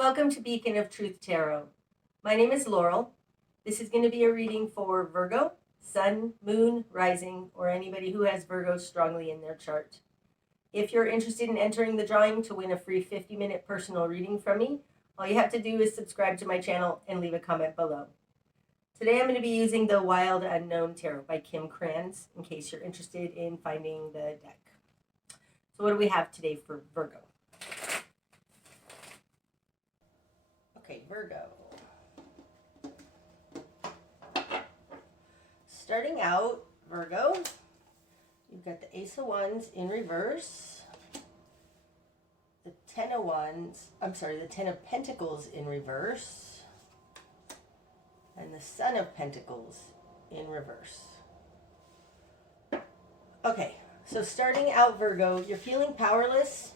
Welcome to Beacon of Truth Tarot. My name is Laurel. This is going to be a reading for Virgo, Sun, Moon, Rising, or anybody who has Virgo strongly in their chart. If you're interested in entering the drawing to win a free 50-minute personal reading from me, all you have to do is subscribe to my channel and leave a comment below. Today I'm going to be using the Wild Unknown Tarot by Krans, in case you're interested in finding the deck. So what do we have today for Virgo? Okay, Virgo. Starting out, Virgo, you've got the Ace of Wands in reverse, the Ten of Pentacles in reverse, and the Son of Pentacles in reverse. Okay, so starting out, Virgo, you're feeling powerless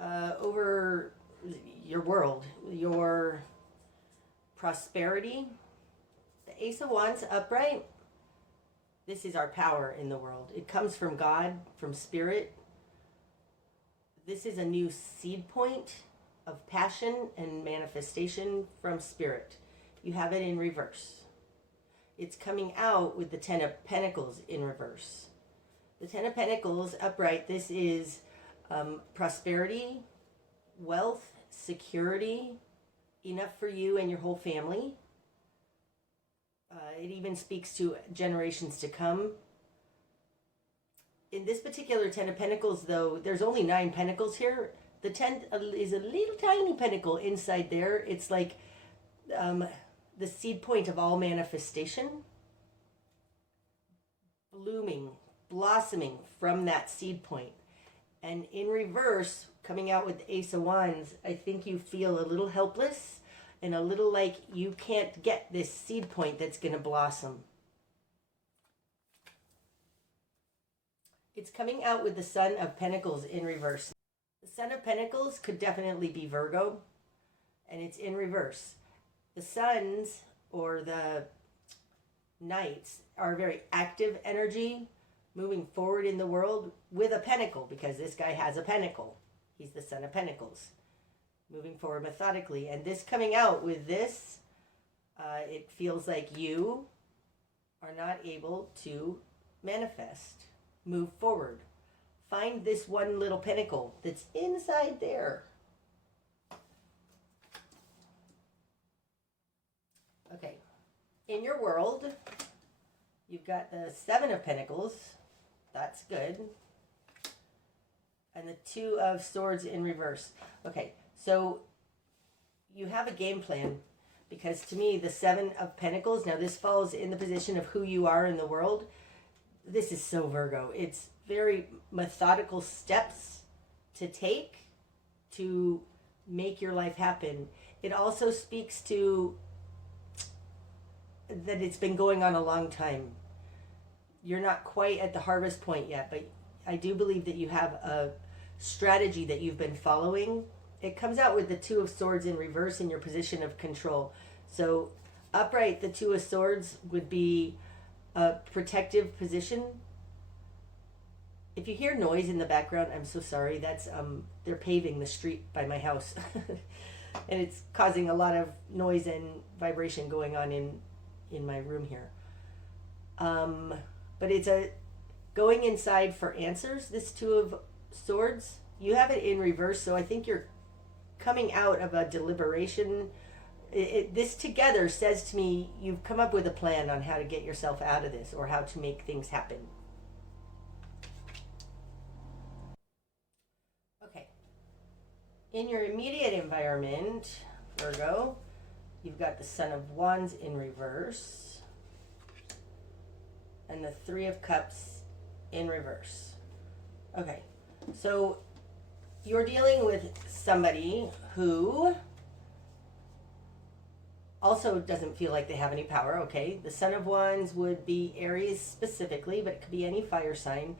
over your world, your prosperity. The Ace of Wands upright, this is our power in the world. It comes from God, from Spirit. This is a new seed point of passion and manifestation from Spirit. You have it in reverse. It's coming out with the Ten of Pentacles in reverse. The Ten of Pentacles upright, this is prosperity, wealth, security, enough for you and your whole family. It even speaks to generations to come. In this particular Ten of Pentacles, though, there's only 9 pentacles here. The 10th is a little tiny pentacle inside there. It's like the seed point of all manifestation, blooming, blossoming from that seed point. And in reverse, coming out with the Ace of Wands, I think you feel a little helpless and a little like you can't get this seed point that's going to blossom. It's coming out with the Son of Pentacles in reverse. The Son of Pentacles could definitely be Virgo, and it's in reverse. The Suns, or the Knights, are very active energy, moving forward in the world with a pentacle, because this guy has a pentacle. He's the Son of Pentacles, moving forward methodically. And this coming out with this, it feels like you are not able to manifest, move forward. Find this one little pentacle that's inside there. Okay, in your world, you've got the Seven of Pentacles. That's good. And the Two of Swords in reverse. Okay, so you have a game plan, because to me, the Seven of Pentacles, now this falls in the position of who you are in the world. This is so Virgo. It's very methodical steps to take to make your life happen. It also speaks to that it's been going on a long time. You're not quite at the harvest point yet, but I do believe that you have a strategy that you've been following. It comes out with the Two of Swords in reverse in your position of control. So upright, the Two of Swords would be a protective position. If you hear noise in the background, I'm so sorry. That's they're paving the street by my house. And it's causing a lot of noise and vibration going on in my room here. But it's a going inside for answers. This Two of Swords, you have it in reverse, so I think you're coming out of a deliberation. This together says to me you've come up with a plan on how to get yourself out of this, or how to make things happen. Okay. In your immediate environment, Virgo, you've got the Son of Wands in reverse and the Three of Cups in reverse. Okay, so you're dealing with somebody who also doesn't feel like they have any power. Okay, the Son of Wands would be Aries specifically, but it could be any fire sign.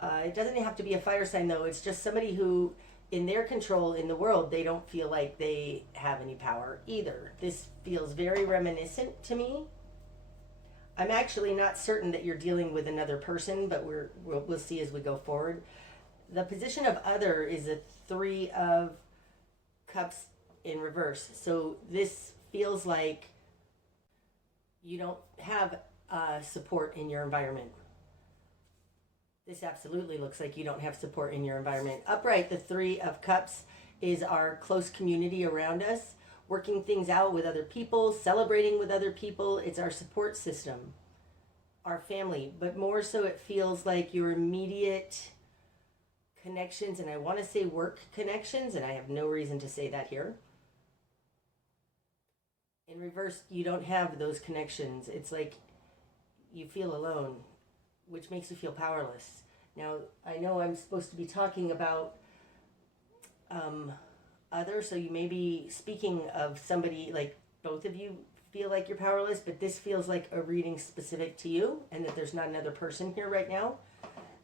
It doesn't have to be a fire sign, though. It's just somebody who, in their control in the world, they don't feel like they have any power either. This feels very reminiscent to me. I'm actually not certain that you're dealing with another person, but we'll see as we go forward. The position of other is a Three of Cups in reverse. So this feels like you don't have support in your environment. This absolutely looks like you don't have support in your environment. Upright, the Three of Cups is our close community around us, working things out with other people, celebrating with other people. It's our support system, our family, but more so it feels like your immediate connections, and I want to say work connections, and I have no reason to say that here. In reverse, you don't have those connections. It's like you feel alone, which makes you feel powerless. Now, I know I'm supposed to be talking about others, so you may be speaking of somebody, like both of you feel like you're powerless, but this feels like a reading specific to you and that there's not another person here right now.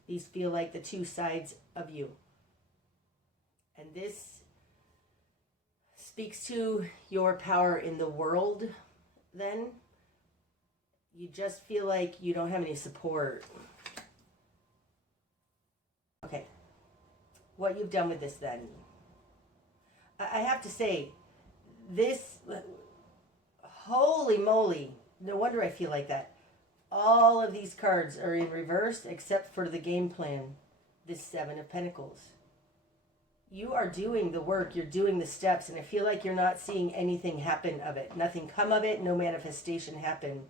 These feel like the two sides of you. And this speaks to your power in the world then. You just feel like you don't have any support. Okay. What you've done with this then. I have to say, this, holy moly, no wonder I feel like that. All of these cards are in reverse except for the game plan, this Seven of Pentacles. You are doing the work, you're doing the steps, and I feel like you're not seeing anything happen of it. Nothing come of it, no manifestation happen.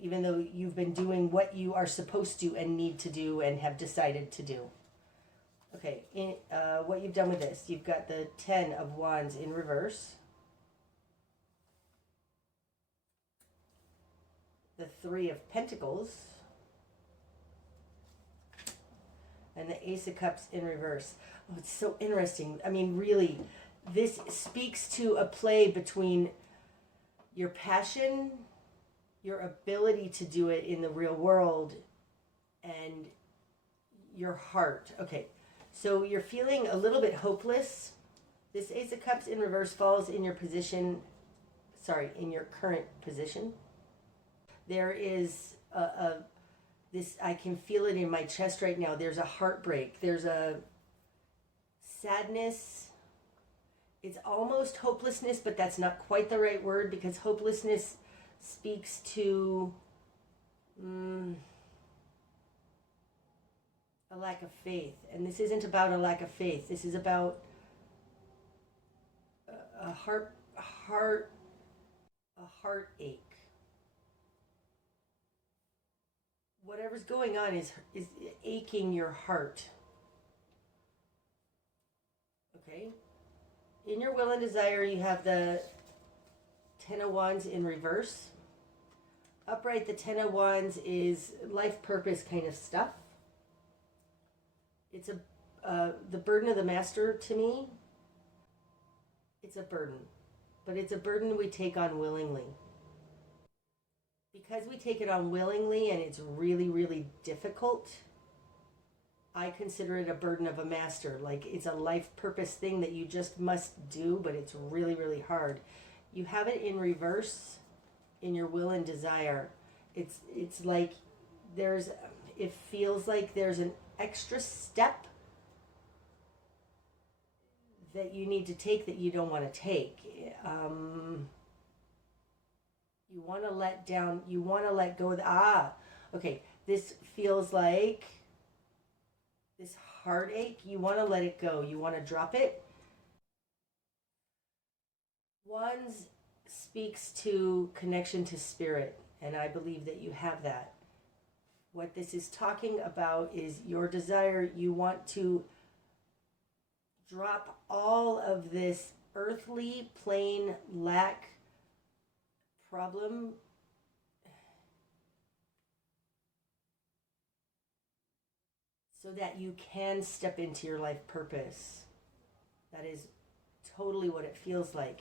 Even though you've been doing what you are supposed to and need to do and have decided to do. Okay, what you've done with this, you've got the Ten of Wands in reverse. The Three of Pentacles. And the Ace of Cups in reverse. Oh, it's so interesting. I mean, really, this speaks to a play between your passion, your ability to do it in the real world, and your heart. Okay, so you're feeling a little bit hopeless. This Ace of Cups in reverse falls in your position, in your current position. There is this, I can feel it in my chest right now. There's a heartbreak. There's a sadness. It's almost hopelessness, but that's not quite the right word, because hopelessness speaks to a lack of faith. And this isn't about a lack of faith. This is about a heartache. Whatever's going on is aching your heart. Okay? In your will and desire, you have the Ten of Wands in reverse. Upright, the Ten of Wands is life purpose kind of stuff. It's the burden of the master to me. It's a burden, but it's a burden we take on willingly. Because we take it on willingly and it's really, really difficult, I consider it a burden of a master. Like it's a life purpose thing that you just must do, but it's really, really hard. You have it in reverse in your will and desire. It's like it feels like there's an extra step that you need to take that you don't want to take. You want to let down, you want to let go of okay, this feels like this heartache. You want to let it go. You want to drop it. Wands speaks to connection to spirit, and I believe that you have that. What this is talking about is your desire. You want to drop all of this earthly plane lack problem so that you can step into your life purpose. That is totally what it feels like.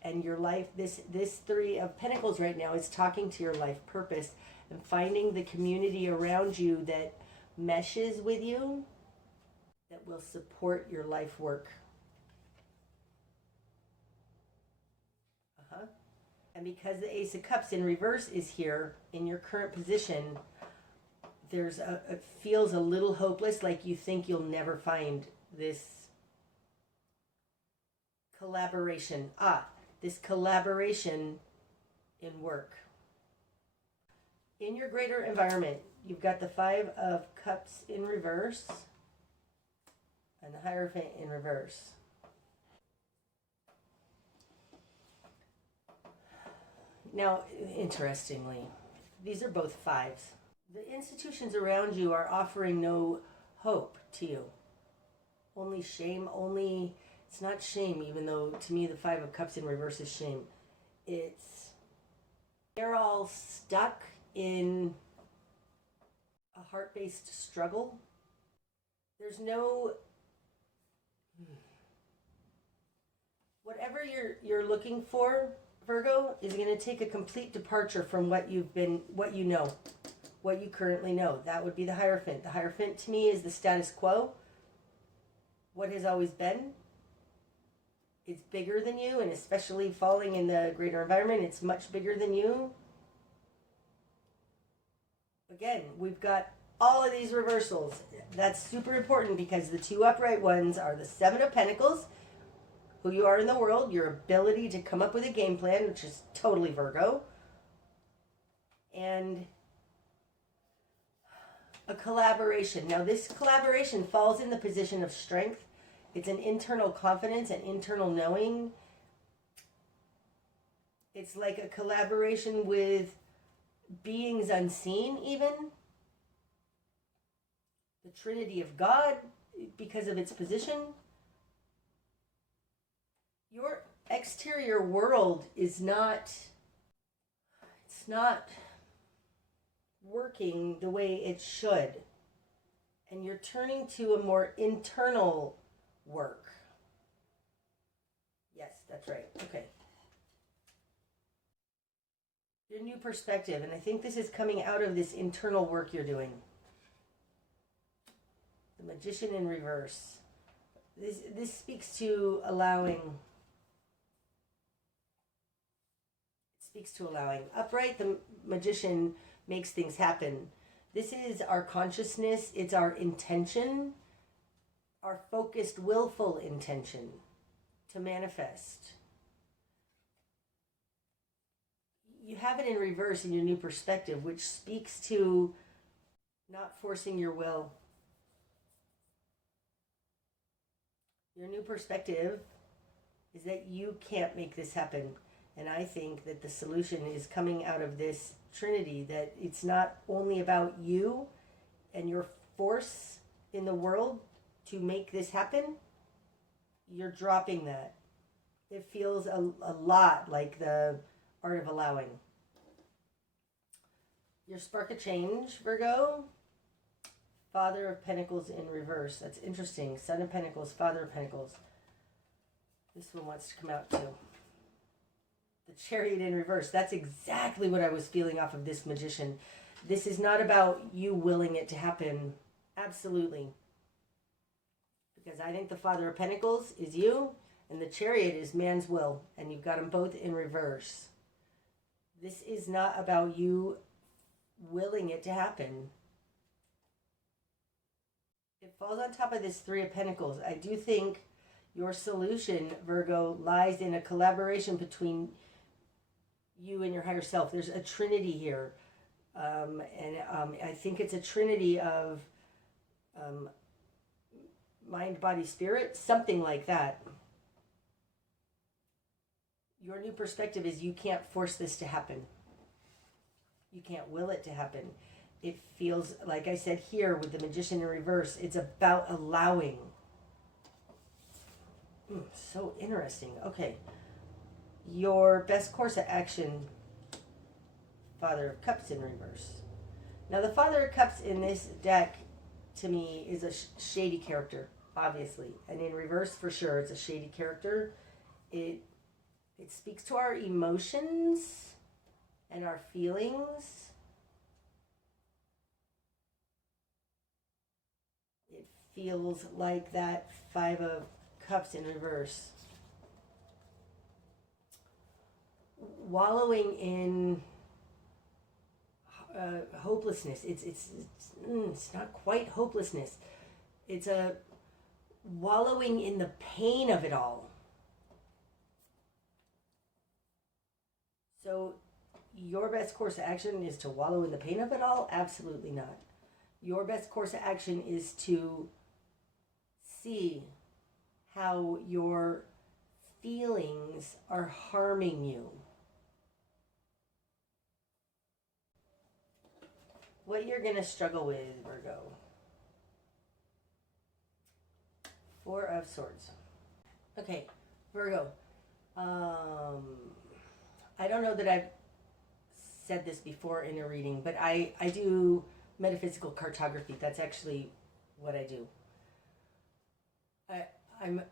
And your life, this Three of Pentacles right now is talking to your life purpose and finding the community around you that meshes with you, that will support your life work. And because the Ace of Cups in reverse is here in your current position, it feels a little hopeless, like you think you'll never find this Collaboration. This collaboration in work. In your greater environment, you've got the Five of Cups in reverse and the Hierophant in reverse. Now, interestingly, these are both fives. The institutions around you are offering no hope to you. Only shame, it's not shame, even though to me the Five of Cups in reverse is shame. They're all stuck in a heart-based struggle. There's no, whatever you're looking for, Virgo, is going to take a complete departure from what you currently know. That would be the Hierophant. The Hierophant to me is the status quo. What has always been. It's bigger than you, and especially falling in the greater environment, it's much bigger than you. Again, we've got all of these reversals. That's super important because the two upright ones are the Seven of Pentacles, who you are in the world, your ability to come up with a game plan, which is totally Virgo, and a collaboration. Now, this collaboration falls in the position of strength. It's an internal confidence, an internal knowing. It's like a collaboration with beings unseen, even. The Trinity of God, because of its position. Your exterior world is not working the way it should. And you're turning to a more internal work. Yes, that's right. Okay. Your new perspective, and I think this is coming out of this internal work you're doing. The Magician in reverse. This speaks to allowing. Upright, the Magician makes things happen. This is our consciousness. It's our intention. Our focused, willful intention to manifest. You have it in reverse in your new perspective, which speaks to not forcing your will. Your new perspective is that you can't make this happen. And I think that the solution is coming out of this Trinity, that it's not only about you and your force in the world to make this happen. You're dropping that. It feels a lot like the art of allowing. Your spark of change, Virgo. Father of Pentacles in reverse. That's interesting. Son of Pentacles, Father of Pentacles. This one wants to come out too. The Chariot in reverse. That's exactly what I was feeling off of this Magician. This is not about you willing it to happen. Absolutely. Because I think the Father of Pentacles is you, and the Chariot is man's will, and you've got them both in reverse. This is not about you willing it to happen. It falls on top of this Three of Pentacles. I do think your solution, Virgo, lies in a collaboration between you and your higher self. There's a trinity here. I think it's a trinity of mind, body, spirit, something like that. Your new perspective is you can't force this to happen. You can't will it to happen. It feels, like I said here with the Magician in reverse, it's about allowing. So interesting. Okay. Your best course of action, Father of Cups in reverse. Now, the Father of Cups in this deck, to me, is a shady character, obviously. And in reverse, for sure, it's a shady character. It speaks to our emotions and our feelings. It feels like that Five of Cups in reverse. Wallowing in hopelessness. It's not quite hopelessness. It's a wallowing in the pain of it all. So your best course of action is to wallow in the pain of it all? Absolutely not. Your best course of action is to see how your feelings are harming you. What you're going to struggle with, Virgo. Four of Swords. Okay, Virgo. I don't know that I've said this before in a reading, but I do metaphysical cartography. That's actually what I do. I'm,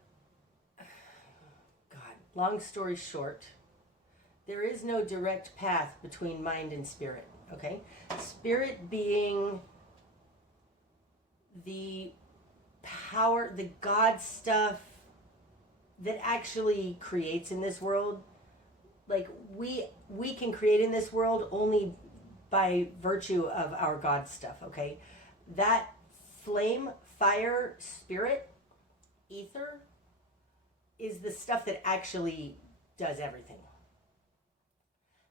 God, long story short, there is no direct path between mind and spirit, okay? Spirit being the power, the God stuff that actually creates in this world. Like we can create in this world only by virtue of our God stuff, okay? That flame, fire, spirit, ether is the stuff that actually does everything.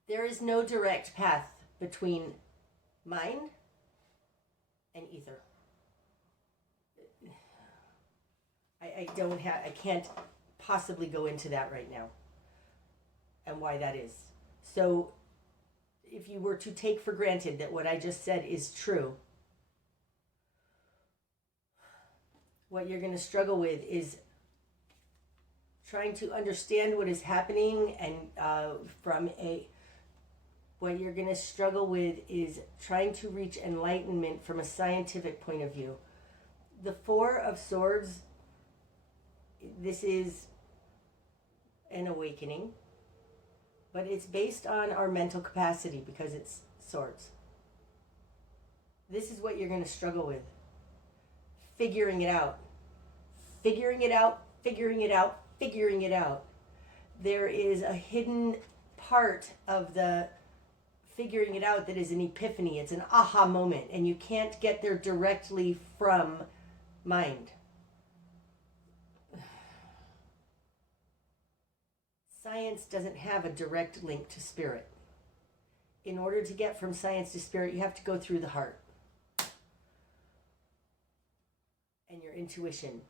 There is no direct path between mind and ether. I can't possibly go into that right now and why that is. So if you were to take for granted that what I just said is true, what you're going to struggle with is trying to understand what is happening, and what you're going to struggle with is trying to reach enlightenment from a scientific point of view. The Four of Swords, this is an awakening, but it's based on our mental capacity because it's swords. This is what you're going to struggle with. Figuring it out. Figuring it out, figuring it out, figuring it out. There is a hidden part of the figuring it out that is an epiphany. It's an aha moment, and you can't get there directly from mind. Science doesn't have a direct link to spirit. In order to get from science to spirit, you have to go through the heart and your intuition.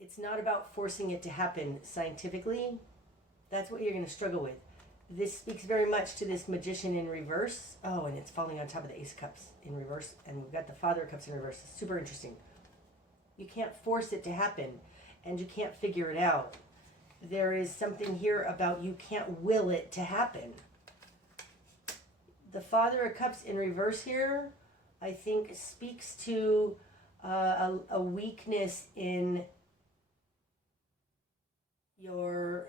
It's not about forcing it to happen scientifically. That's what you're going to struggle with. This speaks very much to this Magician in reverse. Oh, and it's falling on top of the Ace of Cups in reverse. And we've got the Father of Cups in reverse. It's super interesting. You can't force it to happen, and you can't figure it out. There is something here about you can't will it to happen. The Father of Cups in reverse here, I think, speaks to a weakness in your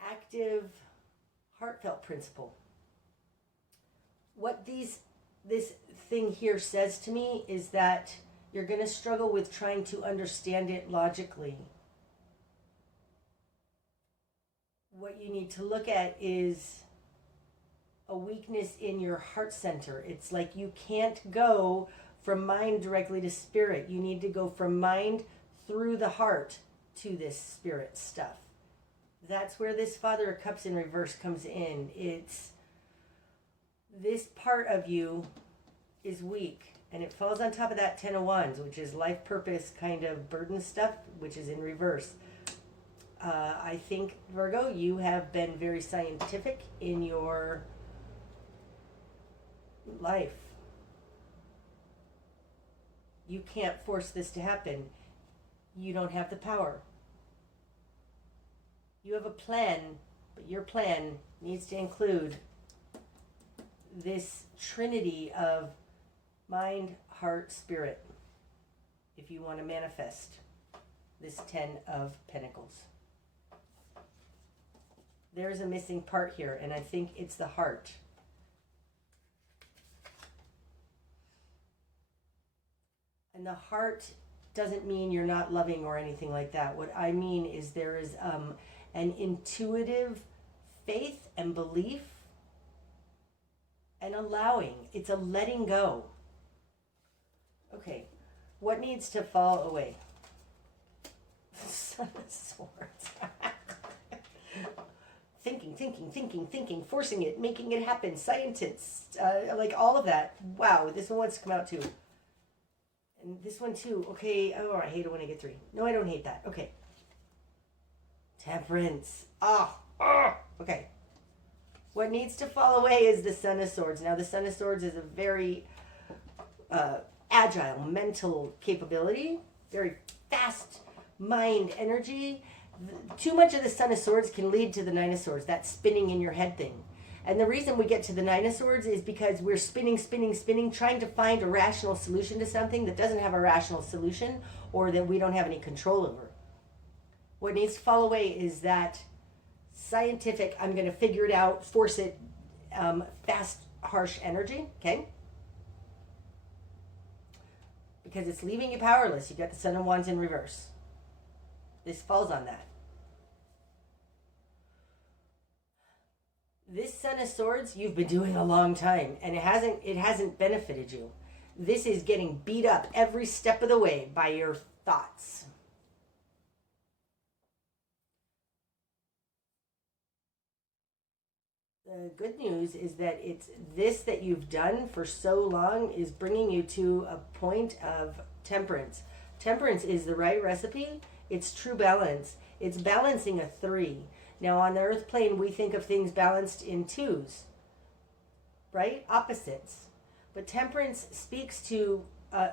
active, heartfelt principle. What this thing here says to me is that you're going to struggle with trying to understand it logically. What you need to look at is a weakness in your heart center. It's like you can't go from mind directly to spirit. You need to go from mind through the heart to this spirit stuff. That's where this Father of Cups in reverse comes in. It's this part of you is weak, and it falls on top of that Ten of Wands, which is life purpose kind of burden stuff, which is in reverse. I think, Virgo, you have been very scientific in your life. You can't force this to happen. You don't have the power. You have a plan, but your plan needs to include this trinity of mind, heart, spirit, if you want to manifest this Ten of Pentacles. There's a missing part here, and I think it's the heart. And the heart doesn't mean you're not loving or anything like that. What I mean is there is an intuitive faith and belief and allowing. It's a letting go. Okay, what needs to fall away? Son of Swords. thinking, forcing it, making it happen, scientists, like all of that. Wow, this one wants to come out too. And this one too. Okay, oh, I hate it when I get 3. No, I don't hate that. Okay. Temperance. Okay. What needs to fall away is the Son of Swords. Now, the Son of Swords is a very agile mental capability, very fast mind energy. Too much of the Son of Swords can lead to the Nine of Swords, that spinning in your head thing. And the reason we get to the Nine of Swords is because we're spinning, trying to find a rational solution to something that doesn't have a rational solution or that we don't have any control over. What needs to fall away is that scientific, I'm going to figure it out, force it, fast, harsh energy, okay? Because it's leaving you powerless. You got the Son of Wands in reverse. This falls on that. This Son of Swords you've been doing a long time, and it hasn't benefited you. This is getting beat up every step of the way by your thoughts. The good news is that it's this that you've done for so long is bringing you to a point of temperance. Temperance is the right recipe. It's true balance. It's balancing a 3. Now, on the earth plane, we think of things balanced in 2s, right? Opposites. But temperance speaks to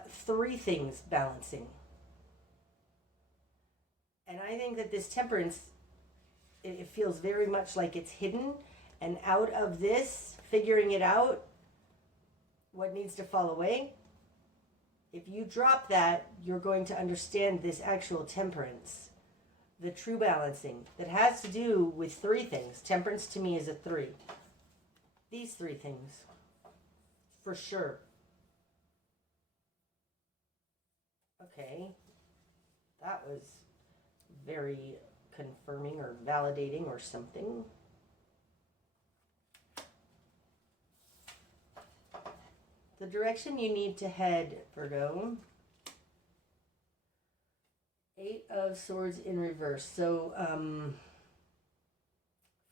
3 things balancing. And I think that this temperance, it feels very much like it's hidden. And out of this, figuring it out, what needs to fall away, if you drop that, you're going to understand this actual temperance, the true balancing that has to do with 3 things. Temperance to me is a 3. These 3 things, for sure. Okay, that was very confirming or validating or something. The direction you need to head, Virgo. 8 of Swords in reverse. So,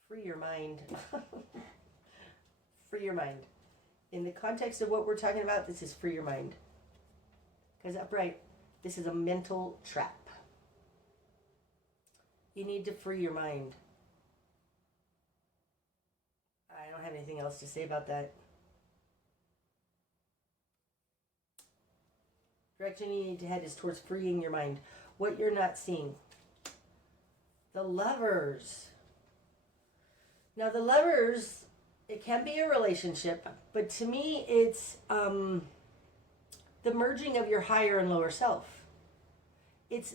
free your mind. Free your mind. In the context of what we're talking about, this is free your mind. Because upright, this is a mental trap. You need to free your mind. I don't have anything else to say about that. Direction you need to head is towards freeing your mind. What you're not seeing. The Lovers. Now, the Lovers, it can be a relationship, but to me, it's the merging of your higher and lower self. It's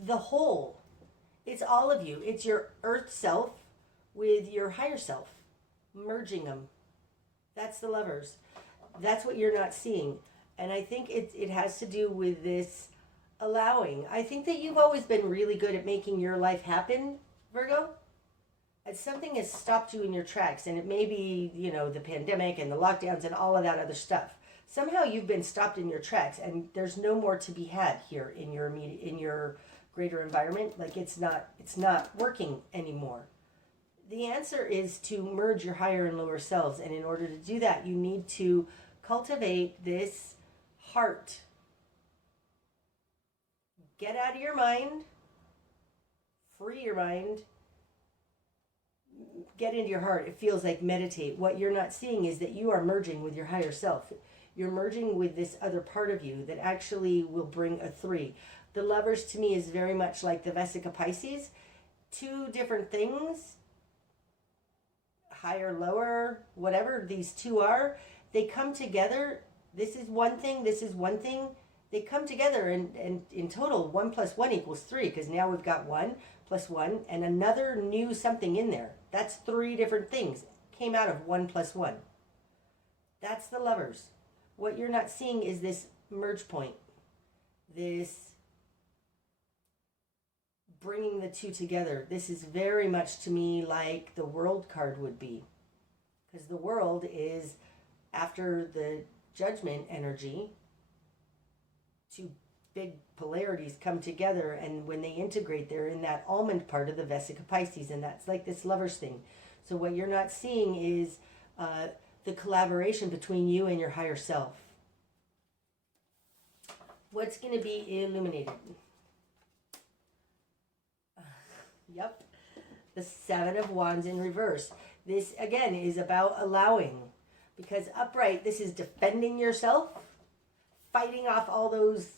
the whole. It's all of you. It's your earth self with your higher self. Merging them. That's the Lovers. That's what you're not seeing. And I think it has to do with this allowing. I think that you've always been really good at making your life happen, Virgo. And something has stopped you in your tracks. And it may be, the pandemic and the lockdowns and all of that other stuff. Somehow you've been stopped in your tracks. And there's no more to be had here in your greater environment. Like it's not working anymore. The answer is to merge your higher and lower selves. And in order to do that, you need to cultivate this heart. Get out of your mind. Free your mind. Get into your heart. It feels like meditate. What you're not seeing is that you are merging with your higher self. You're merging with this other part of you that actually will bring a 3. The Lovers to me is very much like the Vesica Pisces. 2 different things. Higher, lower, whatever these 2 are. They come together. This is one thing, this is one thing. They come together and in total 1 + 1 = 3 because now we've got 1 + 1 and another new something in there. That's 3 different things came out of 1 + 1. That's the Lovers. What you're not seeing is this merge point. This bringing the 2 together. This is very much to me like the World card would be. Because the World is after the Judgment energy to big polarities come together, and when they integrate, they're in that almond part of the Vesica Pisces, and that's like this lovers thing. So what you're not seeing is the collaboration between you and your higher self. What's going to be illuminated? Yep. The Seven of Wands in reverse. This, again, is about allowing. Because upright, this is defending yourself, fighting off all those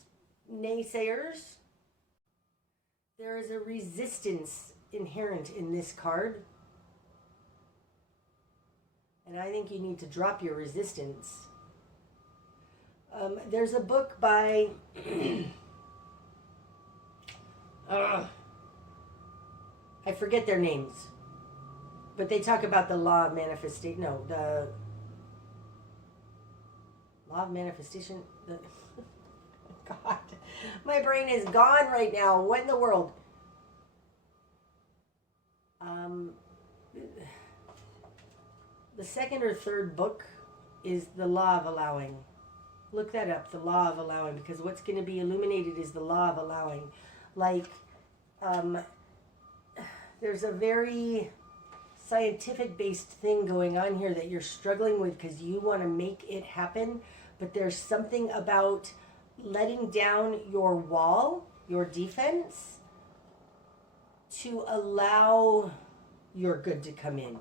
naysayers. There is a resistance inherent in this card. And I think you need to drop your resistance. There's a book by... I forget their names. But they talk about the law of manifestation. No, the law of manifestation. God, my brain is gone right now. What in the world? The second or third book is the law of allowing. Look that up, the law of allowing, because what's going to be illuminated is the law of allowing. Like, there's a very scientific-based thing going on here that you're struggling with because you want to make it happen, but there's something about letting down your wall, your defense, to allow your good to come in.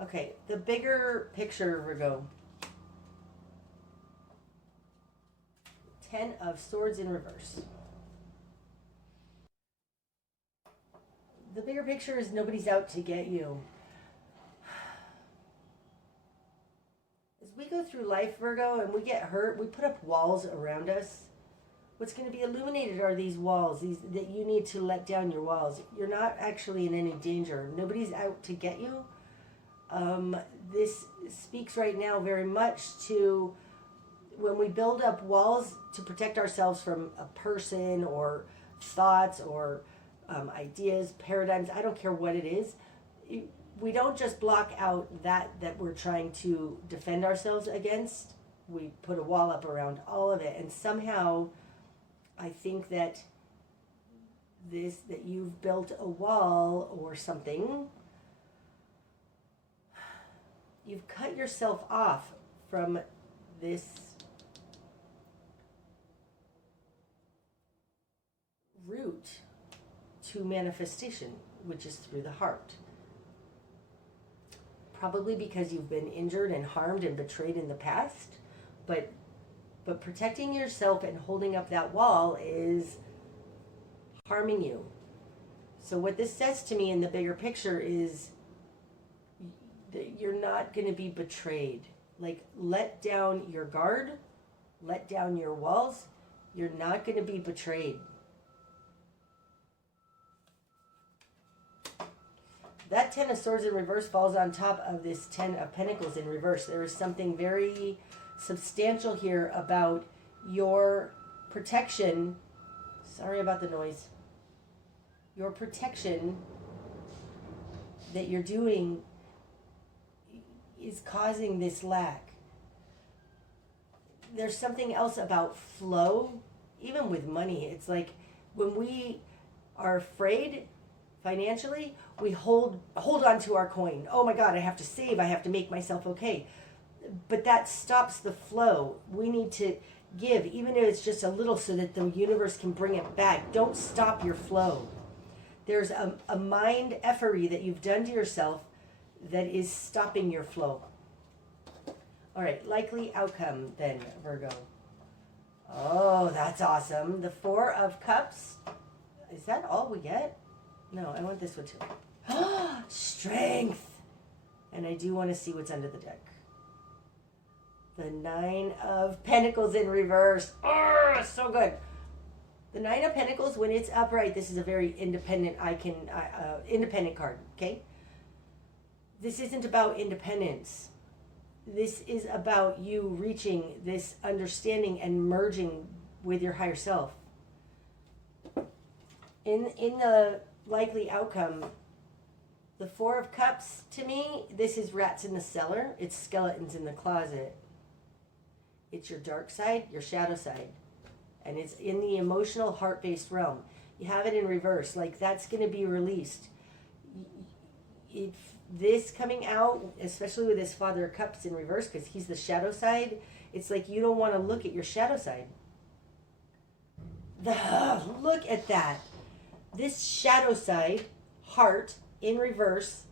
Okay, the bigger picture, Virgo. 10 of Swords in reverse. The bigger picture is nobody's out to get you. As we go through life, Virgo, and we get hurt, we put up walls around us. What's going to be illuminated are these walls, that you need to let down your walls. You're not actually in any danger. Nobody's out to get you. This speaks right now very much to when we build up walls to protect ourselves from a person or thoughts or ideas, paradigms, I don't care what it is. We don't just block out that we're trying to defend ourselves against. We put a wall up around all of it. And somehow I think that that you've built a wall or something, you've cut yourself off from this route to manifestation, which is through the heart. Probably because you've been injured and harmed and betrayed in the past, but protecting yourself and holding up that wall is harming you. So what this says to me in the bigger picture is that you're not going to be betrayed. Like, let down your guard, let down your walls. You're not going to be betrayed. That 10 of Swords in reverse falls on top of this 10 of Pentacles in reverse. There is something very substantial here about your protection. Sorry about the noise. Your protection that you're doing is causing this lack. There's something else about flow, even with money. It's like when we are afraid financially, we hold on to our coin. Oh my God, I have to save. I have to make myself okay. But that stops the flow. We need to give, even if it's just a little, so that the universe can bring it back. Don't stop your flow. There's a mind effery that you've done to yourself that is stopping your flow. All right, likely outcome then, Virgo. Oh, that's awesome. The 4 of Cups. Is that all we get? No, I want this one too. Strength. And I do want to see what's under the deck. The 9 of Pentacles in reverse. Oh, so good. The 9 of Pentacles, when it's upright, this is a very independent, independent card, okay? This isn't about independence. This is about you reaching this understanding and merging with your higher self. In the likely outcome, the 4 of Cups, to me, this is rats in the cellar. It's skeletons in the closet. It's your dark side, your shadow side. And it's in the emotional, heart-based realm. You have it in reverse. Like, that's going to be released. If this coming out, especially with this Father of Cups in reverse, because he's the shadow side, it's like you don't want to look at your shadow side. Look at that. This shadow side, heart, in reverse,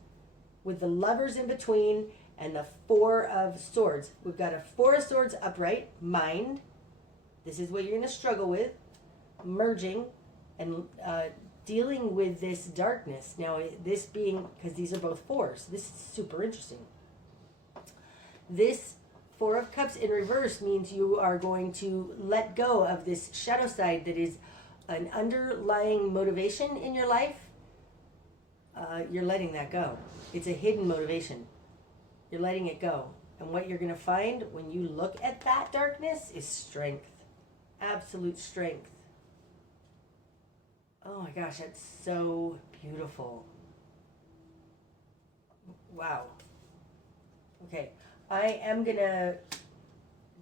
with the lovers in between, and the Four of Swords. We've got a Four of Swords upright, mind. This is what you're going to struggle with. Merging and dealing with this darkness. Now, this being, because these are both fours, this is super interesting. This Four of Cups in reverse means you are going to let go of this shadow side that is an underlying motivation in your life. You're letting that go. It's a hidden motivation. You're letting it go. And what you're going to find when you look at that darkness is strength. Absolute strength. Oh my gosh, that's so beautiful. Wow. Okay, I am going to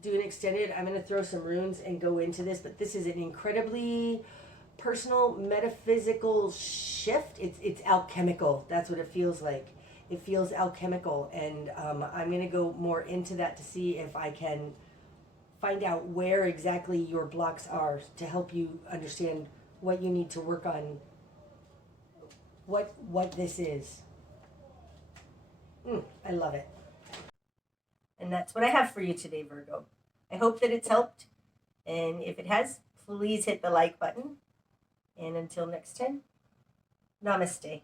do an extended, I'm going to throw some runes and go into this, but this is an incredibly personal, metaphysical shift. It's alchemical. That's what it feels like. It feels alchemical, and I'm going to go more into that to see if I can find out where exactly your blocks are to help you understand what you need to work on, what this is. I love it. And that's what I have for you today, Virgo. I hope that it's helped, and if it has, please hit the like button. And until next time, namaste.